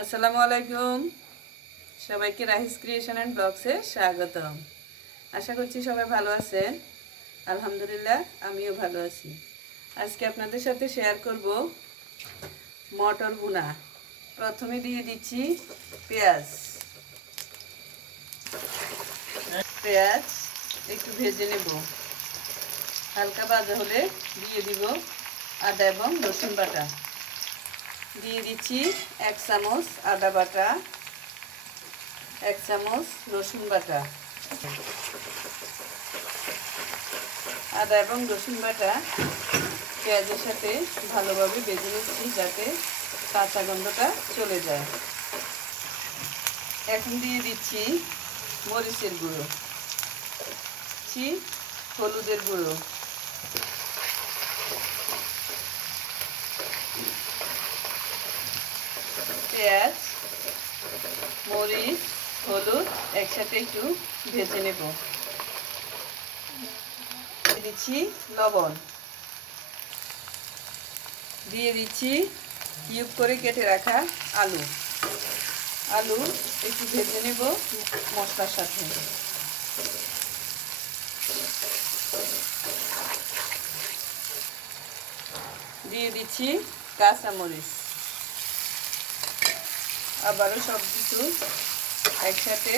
আসসালামু আলাইকুম। সবাইকে রাহিস ক্রিয়েশন অ্যান্ড ব্লগসে স্বাগতম। আশা করছি সবাই ভালো আছেন। আলহামদুলিল্লাহ, আমিও ভালো আছি। আজকে আপনাদের সাথে শেয়ার করব মটর বুনা প্রথমে দিয়ে দিচ্ছি পেঁয়াজ। পেঁয়াজ একটু ভেজে নেব। হালকা ভাজা হলে দিয়ে দিব আদা এবং রসুন বাটা। দিয়ে দিচ্ছি এক চামচ আদা বাটা, এক চামচ রসুন বাটা। আদা এবং রসুন বাটা পেঁয়াজের সাথে ভালোভাবে বেজে নিচ্ছি যাতে কাঁচা গন্ধটা চলে যায়। এখন দিয়ে দিচ্ছি মরিচের গুঁড়ো। হলুদের গুঁড়ো। পেঁয়াজ, মরিচ, হলুদ একসাথে একটু ভেজে নেব। দিচ্ছি লবণ। দিয়ে দিচ্ছি কিউব করে কেটে রাখা আলু। আলু একটু ভেজে নেব মশলার সাথে। দিয়ে দিচ্ছি কাঁচামরিচ। আবারও সব কিছু একসাথে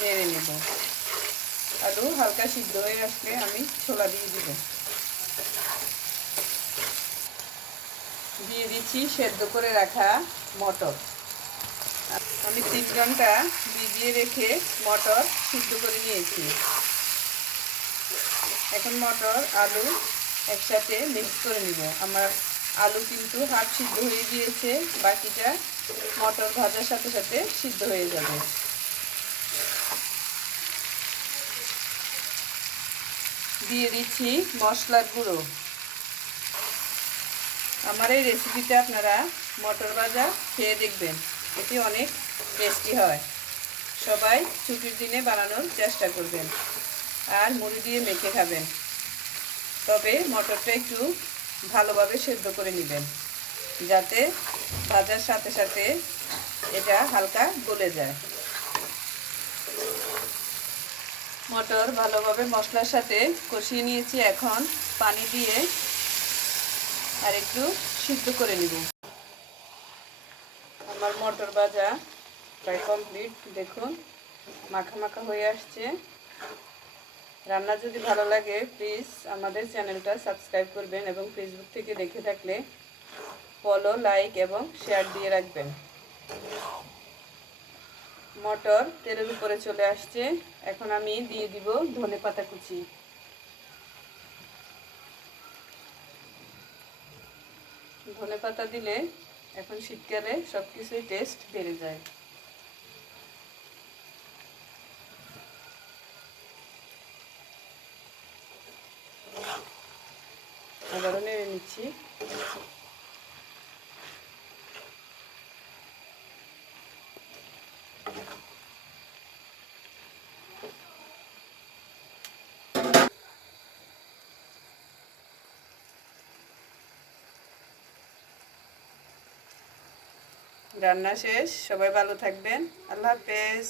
নেড়ে নেব। আলু হালকা সিদ্ধ হয়ে আসলে আমি ছোলা দিয়ে দিব। দিয়ে দিচ্ছি সেদ্ধ করে রাখা মটর। আমি তিন ঘণ্টা ভিজিয়ে রেখে মটর সিদ্ধ করে নিয়েছি। এখন মটর, আলু একসাথে মিক্স করে নিব। আমার আলু কিন্তু হাফ সিদ্ধ হয়ে গিয়েছে, বাকিটা মটর ভাজার সাথে সাথে সিদ্ধ হয়ে যাবে। দিয়ে দিচ্ছি মশলার গুঁড়ো। আমার এই রেসিপিতে আপনারা মটর ভাজা খেয়ে দেখবেন এটি অনেক টেস্টি হয়। সবাই ছুটির দিনে বানানোর চেষ্টা করবেন, আর মুড়ি দিয়ে মেখে খাবেন। তবে মটরটা একটু ভালোভাবে সেদ্ধ করে নেবেন, যাতে ভাজার সাথে সাথে এটা হালকা গলে যায়। মটর ভালোভাবে মশলার সাথে কষিয়ে নিয়েছি এখন, পানি দিয়ে আর একটু সিদ্ধ করে নিব। আমার মটর ভাজা প্রায় কমপ্লিট, দেখুন, মাখা মাখা হয়ে আসছে। রান্না যদি ভালো লাগে প্লিজ আমাদের চ্যানেলটা সাবস্ক্রাইব করবেন এবং ফেসবুক থেকে দেখে থাকলে ফলো লাইক এবং শেয়ার দিয়ে রাখবেন। মটর তেলের উপরে চলে আসছে। এখন আমি দিয়ে দিব ধনে পাতা কুচি। ধনে পাতা দিলে এখন শীতকালে সব কিছুই টেস্ট বেড়ে যায়। নিচ্ছি রান্না শেষ সবাই ভালো থাকবেন। আল্লাহ হাফেজ।